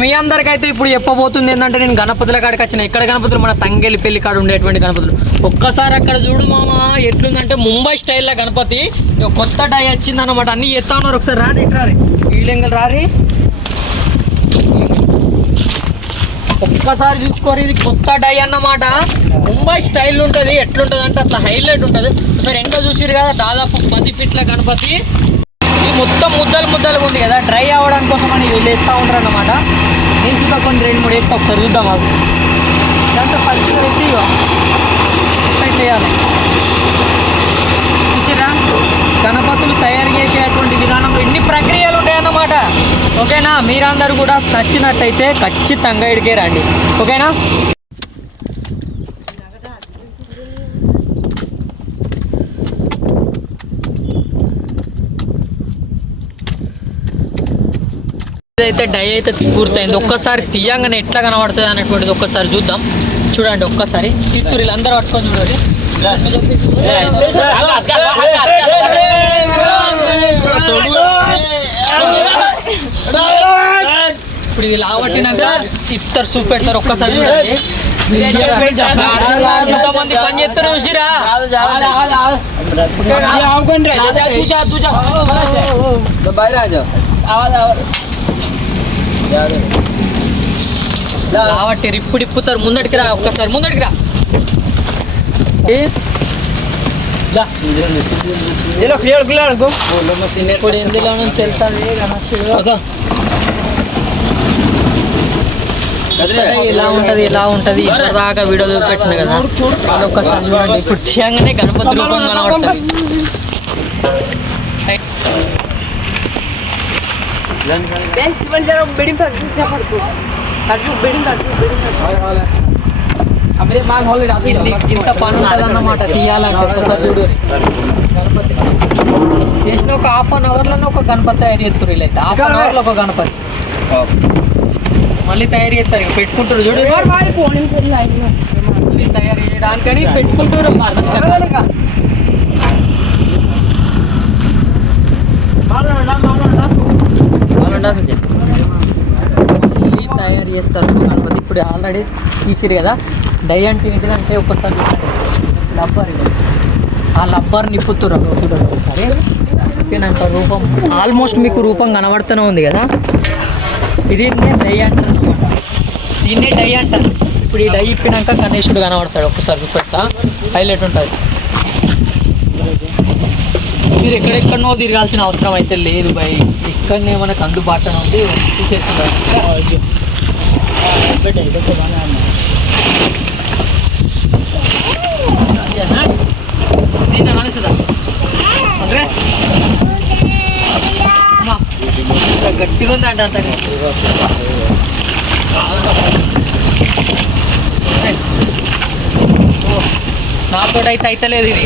మీ అందరికైతే ఇప్పుడు చెప్పబోతుంది ఏంటంటే నేను గణపతుల కాడికి వచ్చిన. ఇక్కడ గణపతులు మన తంగెలి పెళ్లి కాడ ఉండేటువంటి గణపతులు. ఒక్కసారి అక్కడ చూడు మామ ఎట్లుందంటే ముంబై స్టైల్లో గణపతి కొత్త డై వచ్చింది అనమాట. అన్ని ఎత్తా ఉన్నారు. ఒకసారి రారి రారి వీళ్ళెంగలు రారి ఒక్కసారి చూసుకోరు. ఇది కొత్త డై అన్నమాట. ముంబై స్టైల్ ఉంటుంది. ఎట్లుంటుంది అంటే అట్లా హైలైట్ ఉంటుంది. ఒకసారి ఎండ చూసిరు కదా దాదాపు 10 ఫీట్ల గణపతి. ఇది మొత్తం ముద్దలు ఉంది కదా డ్రై అవ్వడానికి కోసం అని వీళ్ళు ఎత్తా ఉంటారు అన్నమాట. నేను చూద్దా కొన్ని 2-3 ఎత్తా ఒకసారి చూద్దాం. మాకు దాంట్లో ఫస్ట్ ఎత్తి ఇట్లా చేయాలి. చూసిరా గణపతులు తయారు చేసేటువంటి విధానంలో ఎన్ని ప్రక్రియలు ఉంటాయన్నమాట. ఓకేనా? మీరందరూ కూడా నచ్చినట్టయితే ఖచ్చితంగా ఇడికే రండి. ఓకేనా? అయితే డై అయితే పూర్తయింది. ఒక్కసారి తీయంగానే ఎట్లా కనబడుతుంది అనేటువంటిది ఒక్కసారి చూద్దాం. చూడండి ఒక్కసారి చిత్తూరులు అందరూ పట్టుకొని చూడండి. ఇప్పుడు ఇది లావట్టినాక ఇస్తారు చూపెడతారు. ఒక్కసారి చూడండి. ఎంతమంది పని చేస్తారు చూసిరా. లావట్టి ఇప్పుడు ఇప్పుతారు. ముందటికి రా ఒక్కసారి ముందటికి రా. ఇప్పుడు ఇందులో నుంచి వెళ్తాను. ఇలా ఉంటది ఇప్పటిదాకా వీడియో చూపెట్టిన కదా అదొక్కసారి చూడండి. ఇప్పుడు తీయంగానే గణపతి రూపం కనబడుతుంది. ఇంత పని ఉంటుందన్నమాట తీయాలంటే. ఒక్కసారి చూడు గణపతి చేసిన ఒక ½ అన్ అవర్లోనే ఒక గణపతి తయారు చేస్తారు. వీళ్ళైతే ½ అన్ అవర్లో ఒక గణపతి మళ్ళీ తయారు చేస్తారు. ఇక పెట్టుకుంటారు చూడు. మళ్ళీ తయారు చేయడానికని పెట్టుకుంటారు. మళ్ళీ తయారు చేస్తారు గణపతి. ఇప్పుడు ఆల్రెడీ తీసిరు కదా డై అంటే ఏంటిదంటే ఒక్కసారి లబ్బర్. ఆ లబ్బర్ నిప్పుతురు చూడండి ఒకసారి. నాకు రూపం ఆల్మోస్ట్ మీకు రూపం కనబడుతూనే ఉంది కదా. ఇది డై అంటారు అనమాట. దీన్నే డై అంటారు. ఇప్పుడు ఈ డై ఇప్పినాక గణేశుడు కనబడతాడు. ఒక్కసారి చూపెడతా హైలైట్ ఉంటుంది. మీరు ఎక్కడెక్కడనో తిరగాల్సిన అవసరం అయితే లేదు భయ్. ఇక్కడనే మనకు అందుబాటులో ఉంది. తీసేస్తున్నారు. దీన్ని అనిస్తుందా అంటే గట్టిగా ఉంది అంట. అంత నాతో అయితే అయితలేదు. ఇది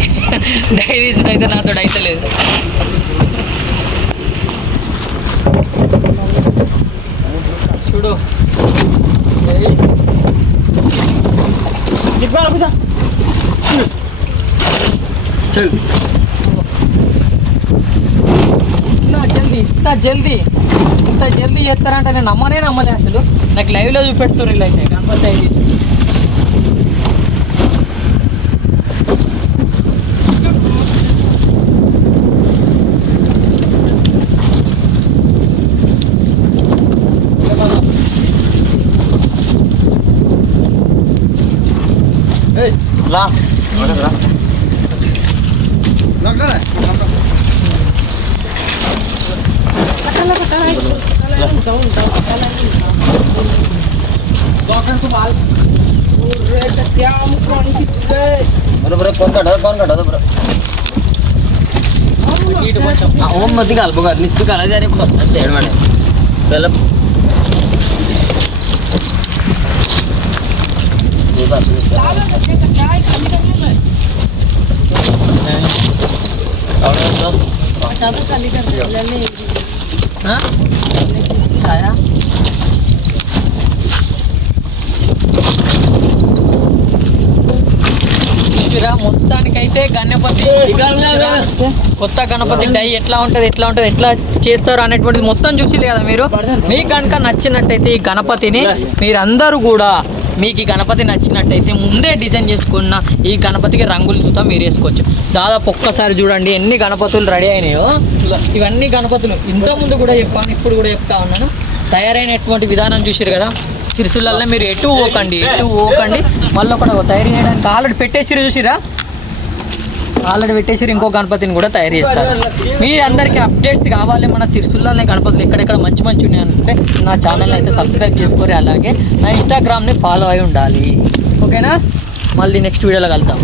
డై తీసుడు అయితే నాతో అయితలేదు. చూడు ఇంత జల్దీ చేస్తారంటే నేను నమ్మలే అసలు. నాకు లైవ్లో చూపెడుతున్నారు ఇలా అయితే గణపతి అయ్యి. రా मत घाल बघा निश्चित घालायचं आणि पहिला छाया చూసిరా మొత్తానికైతే గణపతి కొత్త గణపతి డై ఎట్లా ఉంటుంది ఎట్లా చేస్తారు అనేటువంటిది మొత్తం చూసిరు కదా మీరు. మీకు కనుక నచ్చినట్టయితే ఈ గణపతిని మీరందరూ కూడా మీకు ఈ గణపతి నచ్చినట్టయితే ముందే డిజైన్ చేసుకున్న ఈ గణపతికి రంగులు చూద్దాం మీరు వేసుకోవచ్చు. దాదాపు ఒక్కసారి చూడండి ఎన్ని గణపతులు రెడీ అయినాయో. ఇవన్నీ గణపతులు ఇంతకుముందు కూడా చెప్పాను, ఇప్పుడు కూడా చెప్తా ఉన్నాను. తయారైనటువంటి విధానం చూసారు కదా. సిరిసిల్లలో మీరు ఎటు పోకండి మళ్ళీ ఒకటి తయారు చేయడానికి ఆల్రెడీ పెట్టేసిరు చూసిరా. ఆల్రెడీ పెట్టేసి ఇంకో గణపతిని కూడా తయారు చేస్తారు. మీ అందరికీ అప్డేట్స్ కావాలి మన సిరిసిల్లాలోనే గణపతులు ఎక్కడెక్కడ మంచి ఉన్నాయి అనుకుంటే నా ఛానల్ని అయితే సబ్స్క్రైబ్ చేసుకోరి, అలాగే నా ఇన్స్టాగ్రామ్ని ఫాలో అయి ఉండాలి. ఓకేనా, మళ్ళీ నెక్స్ట్ వీడియోలో కలుద్దాం.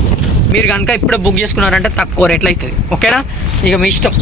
మీరు కనుక ఇప్పుడే బుక్ చేసుకున్నారంటే తక్కువ రేట్లు అవుతుంది. ఓకేనా, ఇక మీ ఇష్టం.